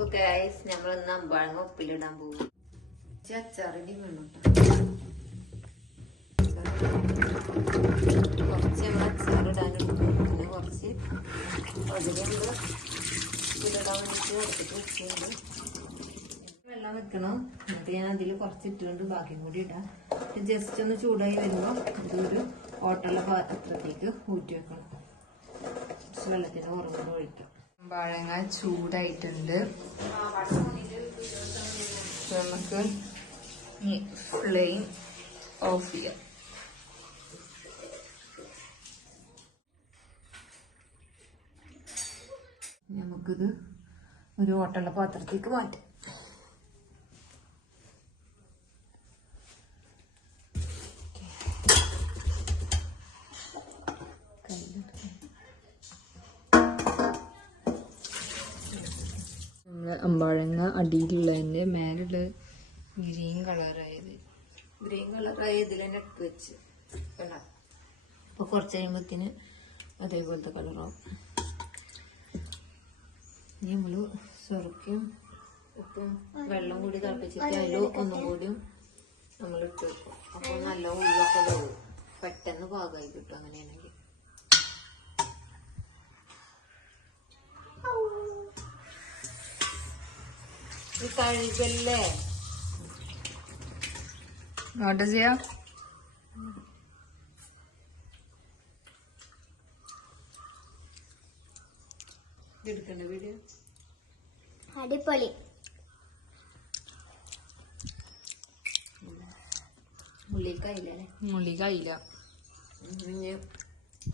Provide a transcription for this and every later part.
അപ്പൊ ഗൈസ് നമ്മൾ ഇന്ന് അമ്പാഴങ്ങ ഉപ്പിലിടാൻ പോകും. അച്ചാറിടി വേണം കുറച്ച് നമ്മൾ അച്ചാറിടാനും പിന്നെ കുറച്ച് പകുതി നമ്മൾ ഉപ്പിലിടാൻ വേണ്ടിയിട്ട് എടുത്തിട്ട് വെച്ചിട്ടുണ്ട്. വെള്ളം വെക്കണം. എന്നിട്ട് ഞാൻ അതിൽ കുറച്ച് ഇട്ടുകൊണ്ട് ബാക്കിയും കൂടി ഇടാം. ജസ്റ്റ് ഒന്ന് ചൂടായി വരുമ്പോൾ ഇതൊരു ഓട്ടമുള്ള പാത്രത്തേക്ക് ഊറ്റി വെക്കണം. കുറച്ച് വെള്ളത്തിന് ഉറങ്ങുന്ന ഒഴിക്കാം. അമ്പാഴങ്ങ ചൂടായിട്ടുണ്ട്. നമുക്ക് ഈ ഫ്ലെയിം ഓഫ് ചെയ്യാം. നമുക്കിത് ഒരു ഓട്ടമുള്ള പാത്രത്തേക്ക് മാറ്റാം. നമ്മള് അമ്പാഴങ്ങ അടിയിലുള്ളതിന്റെ മേലുള്ള ഗ്രീൻ കളറായത് ഇതിൽ തന്നെ ഇട്ട് വെച്ച് അപ്പൊ കുറച്ച് കഴിയുമ്പത്തിന് അതേപോലത്തെ കളറാവും. ഇനി നമ്മള് സുറുക്കും ഉപ്പും വെള്ളം കൂടി തിളപ്പിച്ചിട്ട് അതിൽ ഒന്നും കൂടിയും നമ്മൾ ഇട്ട് വെക്കും. അപ്പൊ നല്ല ഉള്ളൊക്കെ പോകും. പെട്ടെന്ന് പാകമായി കിട്ടും. അങ്ങനെയാണെങ്കിൽ കഴിവല്ലേ ഓർഡർ ചെയ്യാം. എടുക്കണ്ട വീഡിയോ അടിപൊളി. മുള്ളിക്കായില്ല. ഇനി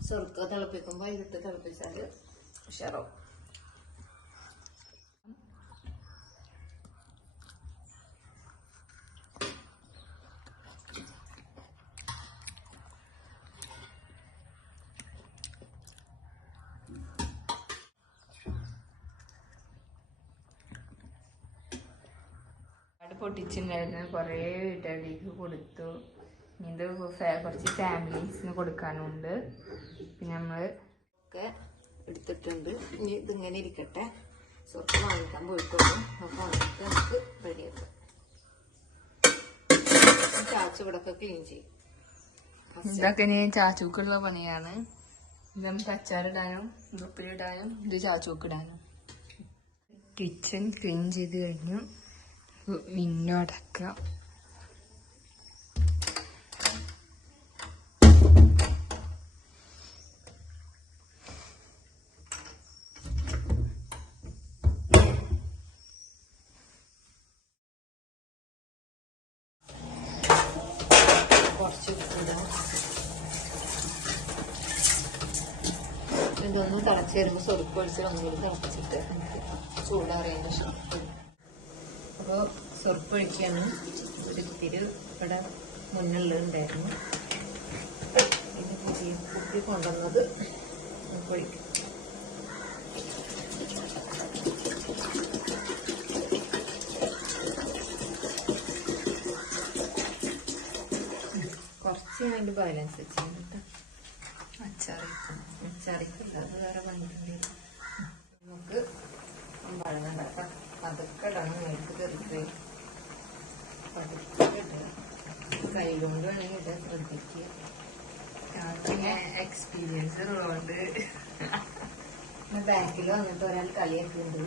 സ്വർക്ക തിളപ്പിക്കുമ്പോ അതിലിട്ട് തിളപ്പിച്ചാല് ഉഷാറാവും. പൊട്ടിച്ചിട്ടുണ്ടായിരുന്നു. കുറേ വീട്ടുകാരിലേക്ക് കൊടുത്തു. ഇത് കുറച്ച് ഫാമിലീസിന് കൊടുക്കാനുണ്ട്. പിന്നെ നമ്മള് ഒക്കെ എടുത്തിട്ടുണ്ട്. ഇനി ഇതിങ്ങനെ ഇരിക്കട്ടെ. സ്വർക്ക വാങ്ങിക്കാൻ പോയിട്ടുള്ളൂ. അപ്പൊ വന്നിട്ട് നമുക്ക് റെഡിയാക്കാം. ചാച്ചു ഇവിടൊക്കെ ക്ലീൻ ചെയ്യും. ഇതൊക്കെ ഇനി ചാച്ചൂക്കുള്ള പണിയാണ്. ഇത് നമുക്ക് അച്ചാറിടാനും ഉപ്പിലിടാനും ഇത് ചാച്ചൂക്കിടാനും. കിച്ചൺ ക്ലീൻ ചെയ്ത് കഴിഞ്ഞു. വിൻഡോ അടക്കുക. കുറച്ച് ഇതൊന്ന് തിളച്ച് വരുമ്പോൾ സ്വർക്ക ഒഴിച്ച് ഒന്നുകൂടി തിളപ്പിച്ചിട്ട് ചൂടാറിയതിന്റെ ശേഷം അപ്പോൾ സ്വർക്ക ഒഴിക്കാണ്. ഒരിത്തിരി ഇവിടെ മുന്നിലുണ്ടായിരുന്നു. ഇത് പുതിയ കുട്ടി കൊണ്ടുവന്നത് ഒഴിക്കും. കുറച്ച് അതിൻ്റെ ബാലൻസ് വെച്ചിട്ട് അച്ചാറിക്കില്ല. അത് വേറെ പണിയില്ല. നമുക്ക് അമ്പാഴങ്ങ ഉണ്ടാക്കാം. അതൊക്കെ ഇടണം. മേടിച്ച് തെറിക്കുക. പതുക്കെ ഇടുക. കയ്യിലുകൊണ്ട് വേണമെങ്കിൽ ഇടാൻ ശ്രദ്ധിക്കുക. പിന്നെ എക്സ്പീരിയൻസ് ഉള്ളതുകൊണ്ട് ബാക്കിൽ വന്നിട്ട് ഒരാൾ കളിയാക്കുന്നുണ്ട്.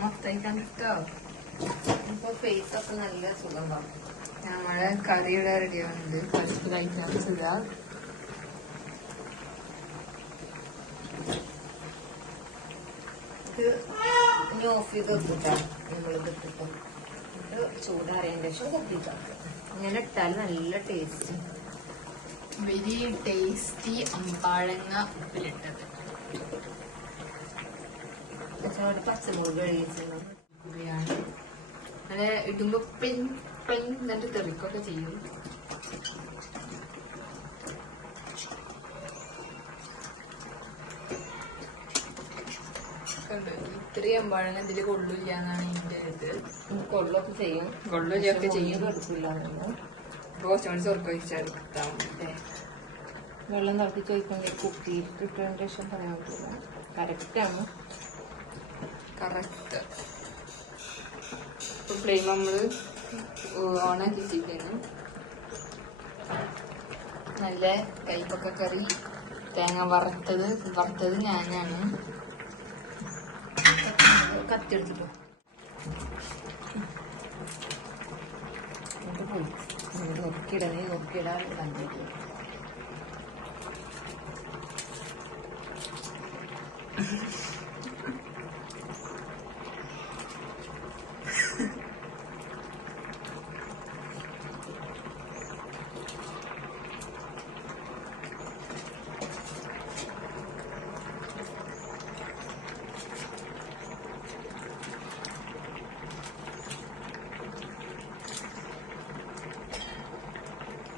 മൊത്തം കണ്ടിട്ടോ. ഇപ്പൊ ഫേസ് ഒക്കെ നല്ല സുഖം കാണും. നമ്മളെ കറി ഇവിടെ റെഡി ആവുന്നുണ്ട്. ഫസ്റ്റ് ഐറ്റംസ് ഇതാ. ഇത് ഇനി ഓഫ് ചെയ്ത് വെക്കിട്ടാണ് നമ്മളിത് ഇട്ടിട്ട്. ഇത് ചൂടാറിയതിന്റെ ശേഷം കുത്തിക്കാം. ഇങ്ങനെ ഇട്ടാൽ നല്ല ടേസ്റ്റ്. വെരി ടേസ്റ്റി അമ്പാഴങ്ങ ഉപ്പിലിട്ടത്. അവിടെ പച്ചമുളക് കഴിച്ചിട്ടുണ്ടാവും. അങ്ങനെ ഇടുമ്പോ പെൻ പെൻ എന്നിട്ട് തെറിക്കൊക്കെ ചെയ്യും. ഇത്രയും അമ്പാഴങ്ങ ഇതില് കൊള്ളില്ല എന്നാണ് എന്റെ ഇത്. കൊള്ളൊക്കെ ചെയ്യും. കൊള്ളൊക്കെ ചെയ്യും. എടുക്കില്ല. കുറച്ചുകൂടി സ്വർക്കം ഒഴിച്ചെടുത്താൽ വെള്ളം തിളപ്പിച്ച് വയ്ക്കുമ്പോൾ കുത്തിയിട്ടിട്ടതിന് ശേഷം പറയാൻ പറ്റില്ല. കറക്റ്റാണ്. കറക്റ്റ്. ഇപ്പൊ ഫ്ലെയിം നമ്മള് ഓണാക്കി വെച്ചിരിക്കുന്നു. നല്ല കൈപ്പൊക്കെ കറി, തേങ്ങ വറുത്തത് ഞാനാണ്. കത്തി എടുത്തിട്ടോ പോയി നോക്കിയിടാൻ കണ്ടിട്ട്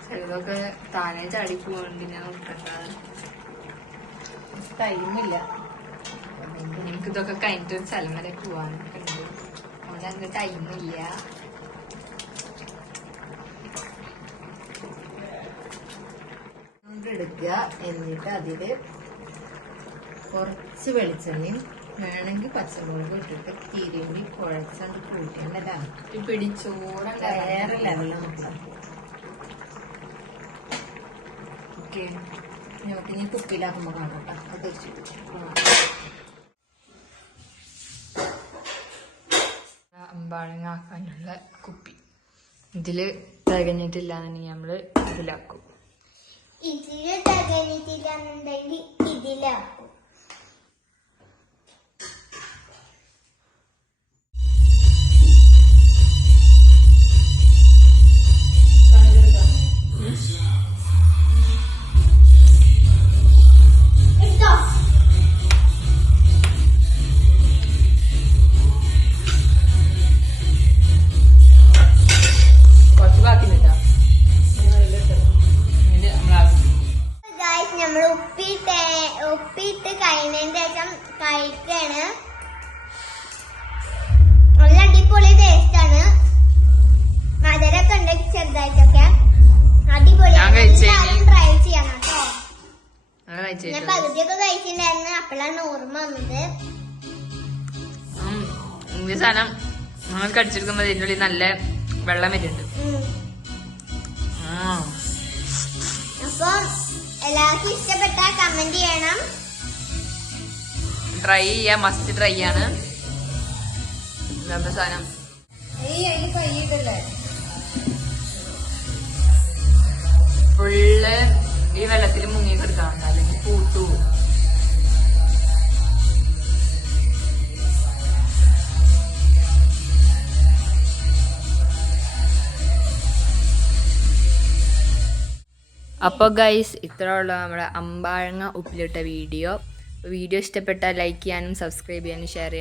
ചിലതൊക്കെ താനെ ചാടി പോകണ്ട്. ഞാൻ നോക്കണ്ടത് ടൈമില്ല. എനിക്ക് ഇതൊക്കെ കഴിഞ്ഞിട്ട് ഒരു സ്ഥലം വരെ പോവാനൊക്കെ ഉണ്ട്. അതുകൊണ്ട് അങ്ങനെ ടൈമില്ല. എടുക്കുക. എന്നിട്ട് അതില് കുറച്ച് വെളിച്ചെണ്ണയും വേണമെങ്കിൽ പച്ചമുളക് ഇട്ടിട്ട് തിരുമ്പി കുഴച്ചണ്ട് കൂട്ടിയാൽ പിടിച്ചോടെ വേറെ ലെവലാണ് മക്കളെ. ഓക്കെ. നമുക്ക് ഇനി കുപ്പിയിലാക്കുമ്പോൾ കാണാം. അത് വെച്ചിട്ട് അമ്പാഴങ്ങ ആക്കാനുള്ള കുപ്പി ഇതില് തികഞ്ഞിട്ടില്ലാന്നുണ്ടെങ്കിൽ നമ്മള് ഇതിലാക്കും. ഇതില് തകഞ്ഞിട്ടില്ലാന്നുണ്ടെങ്കിൽ ഇതിലാക്കും. നമ്മൾ ഉപ്പിട്ട് കഴിഞ്ഞതിന് ശേഷം കഴിക്കാണ്. നല്ല അടിപൊളി ടേസ്റ്റ് ആണ്. മധുരൊക്കെ ഉണ്ട് ചെറുതായിട്ടൊക്കെ. അടിപൊളിയാണ്. എല്ലാവരും ട്രൈ ചെയ്യണം കേട്ടോ. ഞാൻ പകുതിയൊക്കെ കഴിച്ചിട്ടുണ്ടായിരുന്നു. അപ്പോഴാണ് ഓർമ്മ വന്നത്. ഈ സാധനം നമ്മൾ കടിച്ചെടുക്കുമ്പോ ഇതിൻ്റെ ഉള്ളിൽ നല്ല വെള്ളം വരുന്നുണ്ട്. അപ്പൊ എല്ലാവർക്കും ഇഷ്ടപ്പെട്ട കമന്റ് ചെയ്യണം. ട്രൈ ചെയ്യാ, മസ്റ്റ് ട്രൈ ആണ് സാധനം. ഫുള്ള് ഈ വെള്ളത്തിൽ മുങ്ങി കിടക്കാറുണ്ട്, അല്ലെങ്കിൽ പൂട്ടു. അപ്പോൾ ഗൈസ്, ഇത്ര ഉള്ള നമ്മുടെ അമ്പാഴങ്ങ ഉപ്പിലിട്ട വീഡിയോ ഇഷ്ടപ്പെട്ടാൽ ലൈക്ക് ചെയ്യാനും സബ്സ്ക്രൈബ് ചെയ്യാനും ഷെയർ ചെയ്യാനും